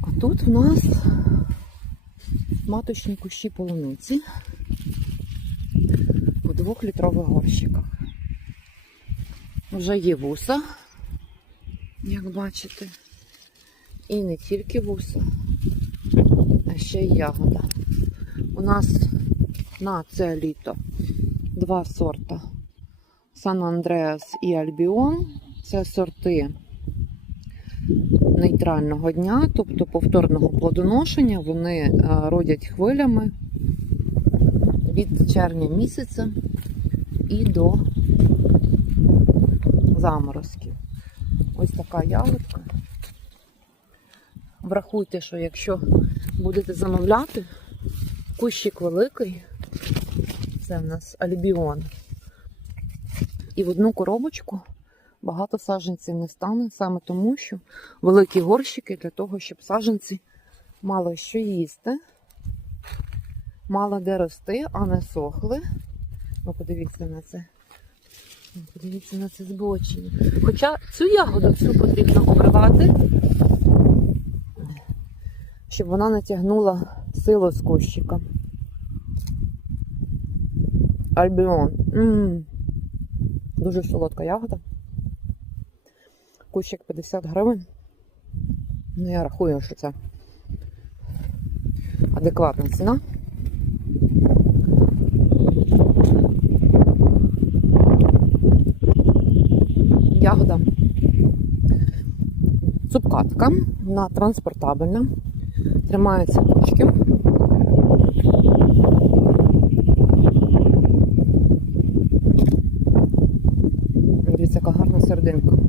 А тут в нас маточні кущі полуниці у двохлітрових горщиках. Вже є вуса, як бачите. І не тільки вуса, а ще й ягода. У нас на це літо два сорта Сан Андреас і Альбіон. Це сорти нейтрального дня, тобто повторного плодоношення. Вони е, родять хвилями від червня місяця і до заморозків. Ось така ягодка. Врахуйте, що якщо будете замовляти, кущик великий, це в нас альбіон. І в одну коробочку багато саджанців не стане, саме тому, що великі горщики для того, щоб саджанці мали що їсти, мало де рости, а не сохли. Ну, подивіться на це. Ну, Подивіться на це збочення. Хоча цю ягоду всю потрібно обривати, щоб вона не тягнула силу з кущика. Альбіон. М. Дуже солодка ягода. Кущик 50 гривень. Ну, я рахую, що це адекватна ціна. Ягода цупкатка, вона транспортабельна, тримається ручки. been